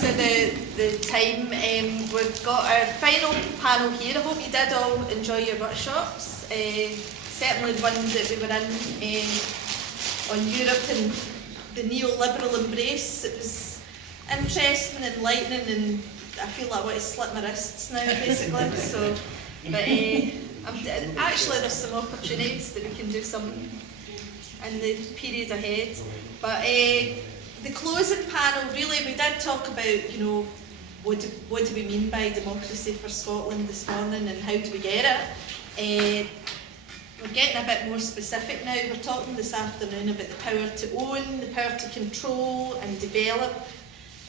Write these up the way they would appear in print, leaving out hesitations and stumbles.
conscious of the time. We've got our final panel here. I hope you did all enjoy your workshops. Certainly the one that we were in on Europe and the neoliberal embrace. It was interesting, enlightening, and I feel like I want to slip my wrists now, basically. So, but actually there's some opportunities that we can do something in the period ahead. But the closing panel, really, we did talk about, you know, what do we mean by democracy for Scotland this morning and how do we get it? We're getting a bit more specific now. We're talking this afternoon about the power to own, the power to control and develop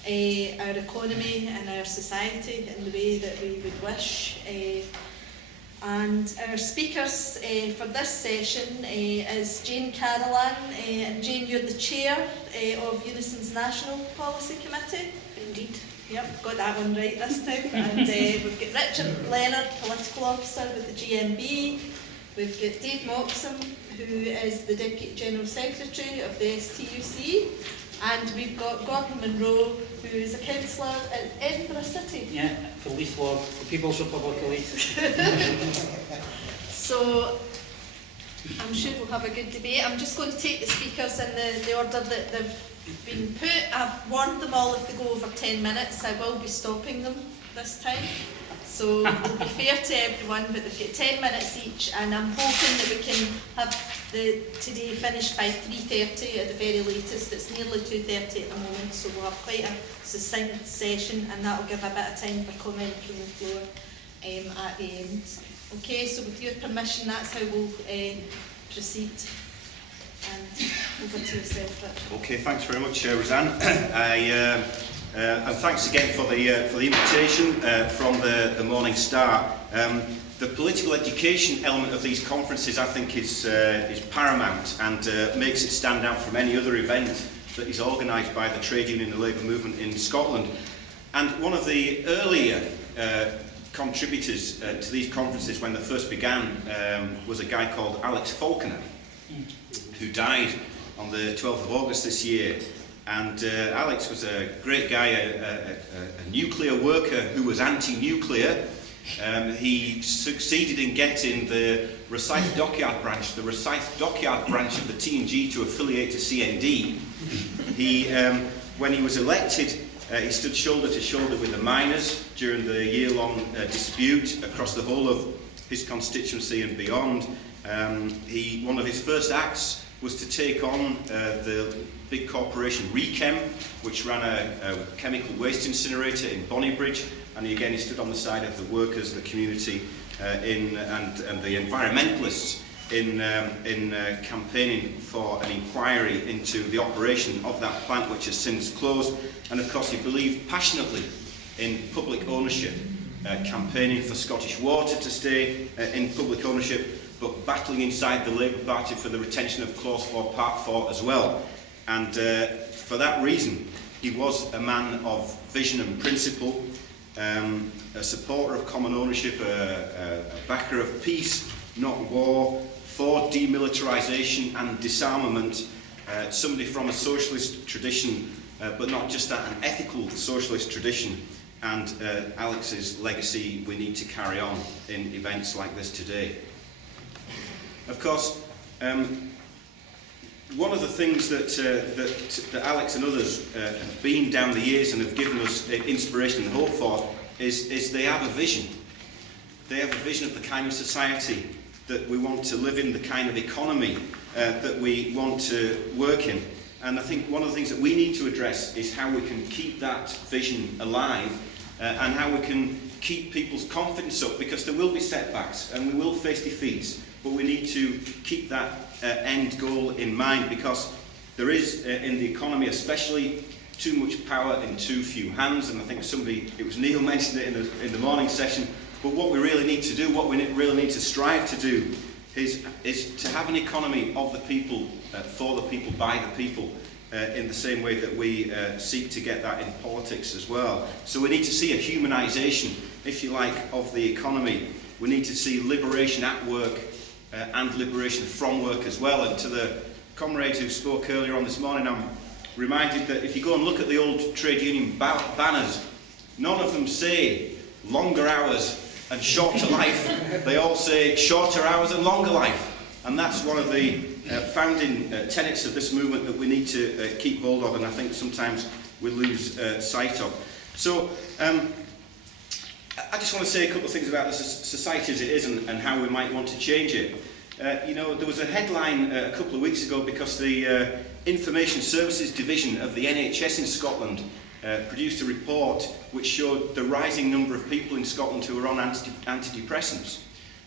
our economy and our society in the way that we would wish. And our speakers for this session is Jane Carolan, and Jane, you're the chair of Unison's National Policy Committee. Indeed. Yep, got that one right this time. And we've got Richard Lenoard, political officer with the GMB. We've got Dave Moxham, who is the Deputy General Secretary of the STUC. And we've got Gordon Munro, who is a councillor in Edinburgh City. Yeah, for Lenoard, for People's Republic of Leith. So, I'm sure we'll have a good debate. I'm just going to take the speakers in the order that they've been put. I've warned them all if they go over 10 minutes, I will be stopping them this time. So, it'll be fair to everyone, but they've got 10 minutes each, and I'm hoping that we can have today finished by 3:30 at the very latest. It's nearly 2:30 at the moment, so we'll have quite a succinct session, and that'll give a bit of time for comment from the floor at the end. Okay, so with your permission, that's how we'll proceed. And over to yourself, Richard. Okay, thanks very much, Roseanne. And thanks again for the invitation from the Morning Star. The political education element of these conferences, I think, is paramount and makes it stand out from any other event that is organised by the trade union and labour movement in Scotland. And one of the earlier contributors to these conferences when they first began was a guy called Alex Falconer, who died on the 12th of August this year. And Alex was a great guy, a nuclear worker who was anti-nuclear. He succeeded in getting the Rosyth Dockyard branch of the TNG to affiliate to CND. When he was elected, he stood shoulder to shoulder with the miners during the year-long dispute across the whole of his constituency and beyond. One of his first acts was to take on the big corporation Rechem, which ran a chemical waste incinerator in Bonnybridge, and he stood on the side of the workers, the community, and the environmentalists in campaigning for an inquiry into the operation of that plant, which has since closed. And of course, he believed passionately in public ownership, campaigning for Scottish Water to stay in public ownership, but battling inside the Labour Party for the retention of Clause 4, Part 4 as well. And for that reason, he was a man of vision and principle, a supporter of common ownership, a backer of peace, not war, for demilitarisation and disarmament, somebody from a socialist tradition, but not just that, an ethical socialist tradition. And Alex's legacy we need to carry on in events like this today. Of course, one of the things that Alex and others have been down the years and have given us inspiration and hope for is they have a vision. They have a vision of the kind of society that we want to live in, the kind of economy that we want to work in. And I think one of the things that we need to address is how we can keep that vision alive and how we can keep people's confidence up, because there will be setbacks and we will face defeats. But we need to keep that end goal in mind, because there is, in the economy especially, too much power in too few hands. And I think it was Neil mentioned it in the morning session, but what we really need to do, what we really need to strive to do, is to have an economy of the people, for the people, by the people, in the same way that we seek to get that in politics as well. So we need to see a humanisation, if you like, of the economy. We need to see liberation at work, and liberation from work as well. And to the comrades who spoke earlier on this morning, I'm reminded that if you go and look at the old trade union banners, none of them say longer hours and shorter life. They all say shorter hours and longer life. And that's one of the founding tenets of this movement that we need to keep hold of, and I think sometimes we lose sight of. So I just want to say a couple of things about the society as it is and how we might want to change it. You know, there was a headline a couple of weeks ago because the Information Services Division of the NHS in Scotland produced a report which showed the rising number of people in Scotland who are on antidepressants.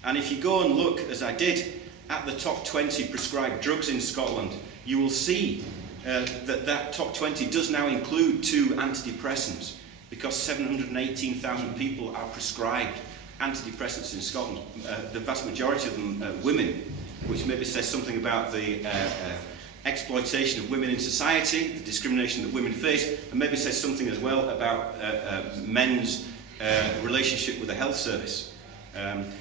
And if you go and look, as I did, at the top 20 prescribed drugs in Scotland, you will see that top 20 does now include 2 antidepressants, because 718,000 people are prescribed antidepressants in Scotland, the vast majority of them women, which maybe says something about the exploitation of women in society, the discrimination that women face, and maybe says something as well about men's relationship with the health service.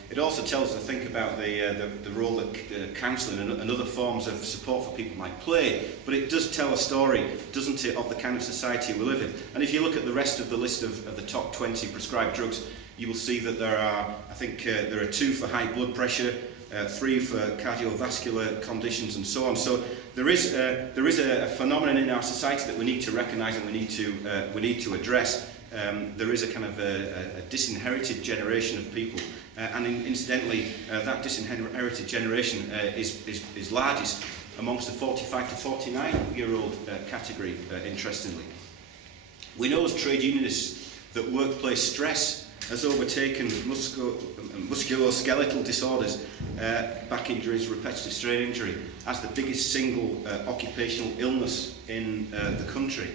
It also tells us to think about the role that counselling and other forms of support for people might play, but it does tell a story, doesn't it, of the kind of society we live in. And if you look at the rest of the list of the top 20 prescribed drugs, you will see that there are, I think, there are 2 for high blood pressure, 3 for cardiovascular conditions, and so on. So there is a phenomenon in our society that we need to recognise and we need to address. There is a kind of a disinherited generation of people, and incidentally, that disinherited generation is largest amongst the 45 to 49-year-old category, interestingly. We know as trade unionists that workplace stress has overtaken musculoskeletal disorders, back injuries, repetitive strain injury, as the biggest single occupational illness in the country.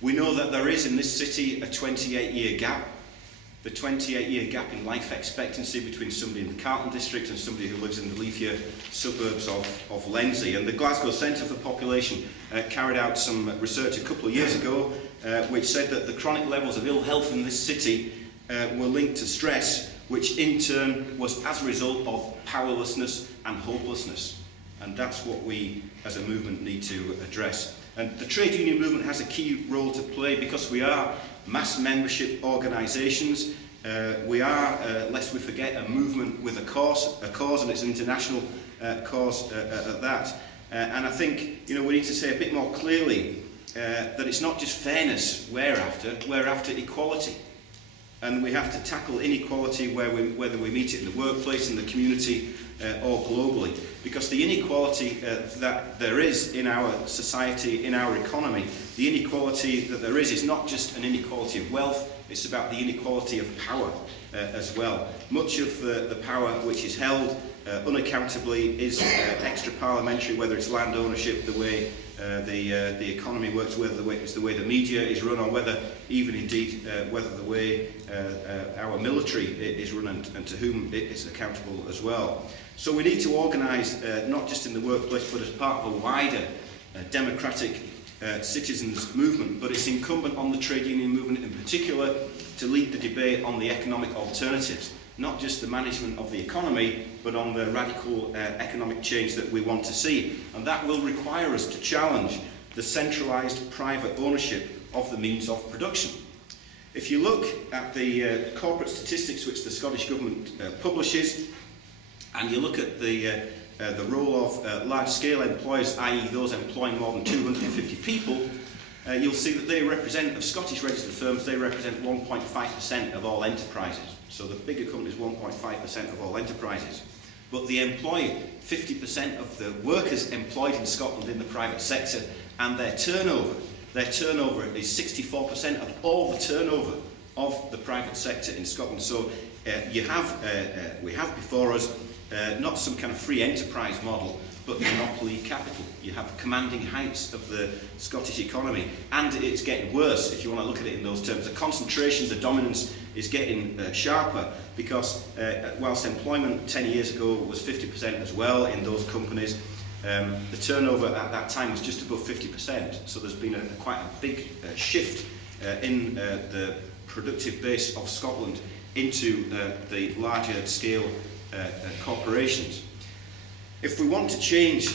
We know that there is in this city a 28-year gap, the 28-year gap in life expectancy between somebody in the Carlton district and somebody who lives in the leafier suburbs of Lenzie. And the Glasgow Centre for Population carried out some research a couple of years ago which said that the chronic levels of ill health in this city were linked to stress, which in turn was as a result of powerlessness and hopelessness. And that's what we as a movement need to address. And the trade union movement has a key role to play because we are mass membership organisations. We are, lest we forget, a movement with a cause, and it's an international cause at that. And I think, you know, we need to say a bit more clearly that it's not just fairness we're after equality. And we have to tackle inequality whether we meet it in the workplace, in the community, or globally. Because the inequality that there is in our society, in our economy, the inequality that there is not just an inequality of wealth, it's about the inequality of power as well. Much of the power which is held unaccountably is extra-parliamentary, whether it's land ownership, the way the economy works, whether it's the way the media is run, or whether even indeed whether the way our military is run and to whom it is accountable as well. So we need to organise not just in the workplace but as part of a wider democratic citizens movement, but it's incumbent on the trade union movement in particular to lead the debate on the economic alternatives, not just the management of the economy, but on the radical economic change that we want to see. And that will require us to challenge the centralised private ownership of the means of production. If you look at the corporate statistics which the Scottish Government publishes, and you look at the role of large-scale employers, i.e. those employing more than 250 people, you'll see that they represent, of Scottish registered firms, they represent 1.5% of all enterprises. So the bigger companies, 1.5% of all enterprises. But they employ 50% of the workers employed in Scotland in the private sector, and their turnover is 64% of all the turnover of the private sector in Scotland. So we have before us not some kind of free enterprise model, but monopoly capital. You have commanding heights of the Scottish economy, and it's getting worse if you want to look at it in those terms. The concentration, the dominance is getting sharper, because whilst employment 10 years ago was 50% as well in those companies, the turnover at that time was just above 50%. So there's been quite a big shift in the productive base of Scotland into the larger scale corporations. If we want to change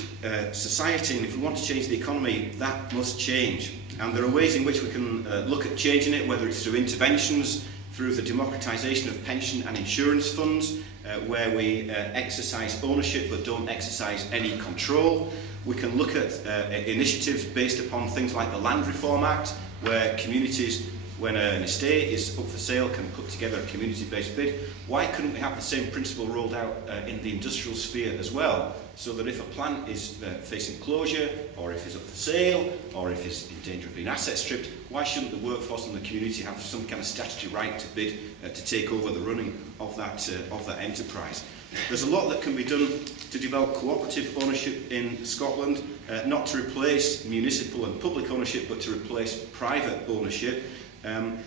society and if we want to change the economy, that must change. And there are ways in which we can look at changing it, whether it's through interventions, through the democratisation of pension and insurance funds, where we exercise ownership but don't exercise any control. We can look at initiatives based upon things like the Land Reform Act, where communities, when an estate is up for sale, can put together a community-based bid. Why couldn't we have the same principle rolled out in the industrial sphere as well, so that if a plant is facing closure, or if it's up for sale, or if it's in danger of being asset stripped, why shouldn't the workforce and the community have some kind of statutory right to bid to take over the running of that enterprise? There's a lot that can be done to develop cooperative ownership in Scotland, not to replace municipal and public ownership, but to replace private ownership. And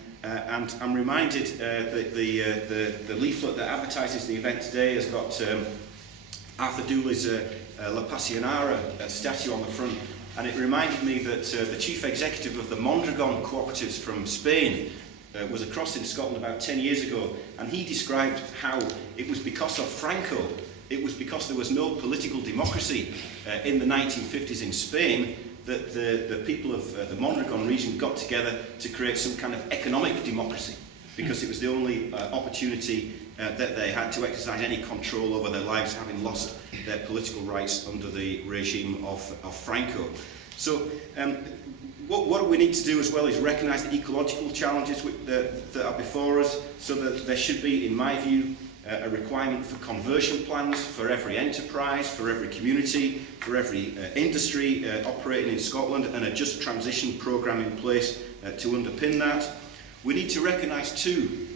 I'm reminded that the leaflet that advertises the event today has got Arthur Dooley's La Pasionara statue on the front, and it reminded me that the chief executive of the Mondragon cooperatives from Spain was across in Scotland about 10 years ago, and he described how it was because of Franco, it was because there was no political democracy in the 1950s in Spain, that the people of the Mondragon region got together to create some kind of economic democracy, because it was the only opportunity that they had to exercise any control over their lives, having lost their political rights under the regime of Franco. So what we need to do as well is recognise the ecological challenges that are before us, so that there should be, in my view, a requirement for conversion plans for every enterprise, for every community, for every industry operating in Scotland, and a just transition programme in place to underpin that. We need to recognise too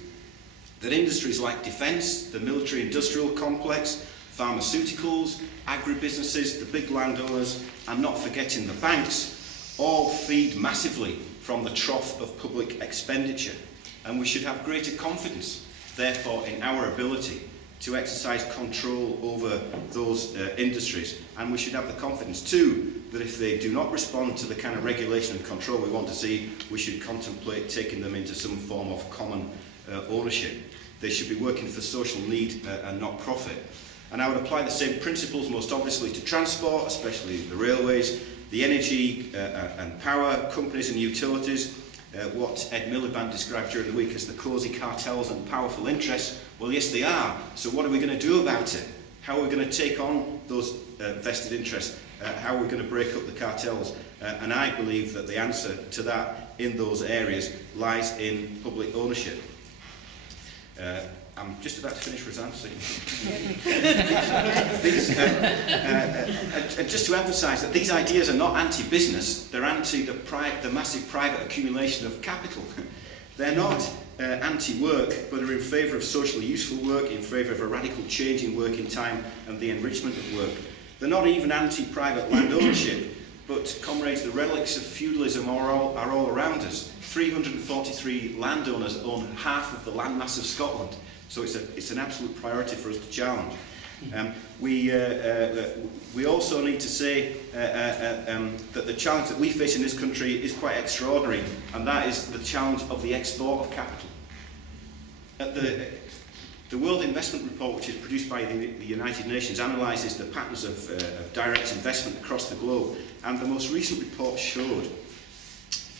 that industries like defence, the military-industrial complex, pharmaceuticals, agribusinesses, the big landowners, and not forgetting the banks, all feed massively from the trough of public expenditure. And we should have greater confidence, therefore, in our ability to exercise control over those industries. And we should have the confidence too that if they do not respond to the kind of regulation and control we want to see, we should contemplate taking them into some form of common ownership. They should be working for social need and not profit. And I would apply the same principles most obviously to transport, especially the railways, the energy and power companies and utilities. What Ed Miliband described during the week as the cosy cartels and powerful interests. Well, yes, they are. So what are we going to do about it? How are we going to take on those vested interests? How are we going to break up the cartels? And I believe that the answer to that in those areas lies in public ownership. I'm just about to finish, Roseanne. So just to emphasise that these ideas are not anti-business, they're anti the massive private accumulation of capital. They're not anti-work, but are in favour of socially useful work, in favour of a radical change in working time and the enrichment of work. They're not even anti-private land ownership, but, comrades, the relics of feudalism are all around us. 343 landowners own half of the landmass of Scotland. So it's an absolute priority for us to challenge. We also need to say that the challenge that we face in this country is quite extraordinary, and that is the challenge of the export of capital. The World Investment Report, which is produced by the United Nations, analyses the patterns of direct investment across the globe, and the most recent report showed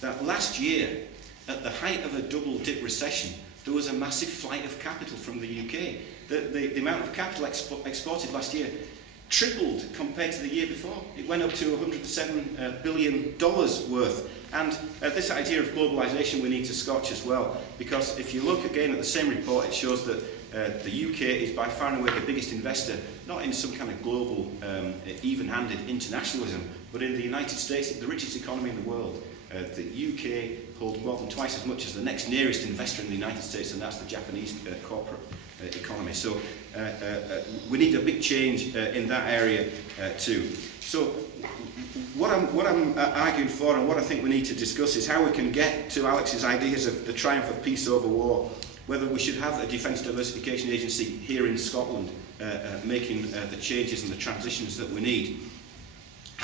that last year, at the height of a double-dip recession, there was a massive flight of capital from the UK. The amount of capital exported last year tripled compared to the year before. It went up to $107 billion worth. And this idea of globalisation we need to scotch as well, because if you look again at the same report, it shows that the UK is by far and away the biggest investor, not in some kind of global, even-handed internationalism, but in the United States, the richest economy in the world. The UK holds more than twice as much as the next nearest investor in the United States, and that's the Japanese corporate economy. So we need a big change in that area too. So what I'm arguing for, and what I think we need to discuss, is how we can get to Alex's ideas of the triumph of peace over war, whether we should have a defence diversification agency here in Scotland making the changes and the transitions that we need,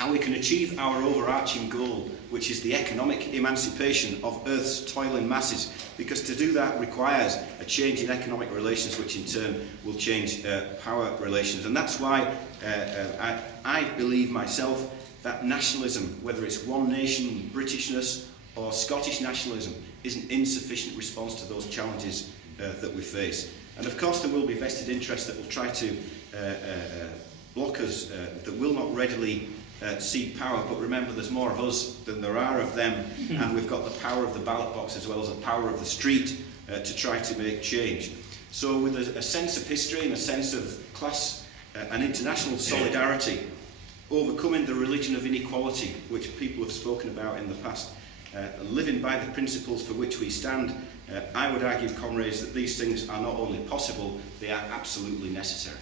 how we can achieve our overarching goal, which is the economic emancipation of Earth's toiling masses, because to do that requires a change in economic relations, which in turn will change power relations. And that's why I believe myself that nationalism, whether it's one nation, Britishness, or Scottish nationalism, is an insufficient response to those challenges that we face. And of course there will be vested interests that will try to block us, that will not readily cede power, but remember there's more of us than there are of them, and we've got the power of the ballot box as well as the power of the street to try to make change. So with a sense of history and a sense of class and international solidarity, overcoming the religion of inequality which people have spoken about in the past, living by the principles for which we stand, I would argue, comrades, that these things are not only possible, they are absolutely necessary.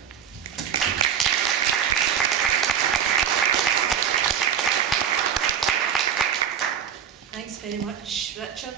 Thanks very much, Richard.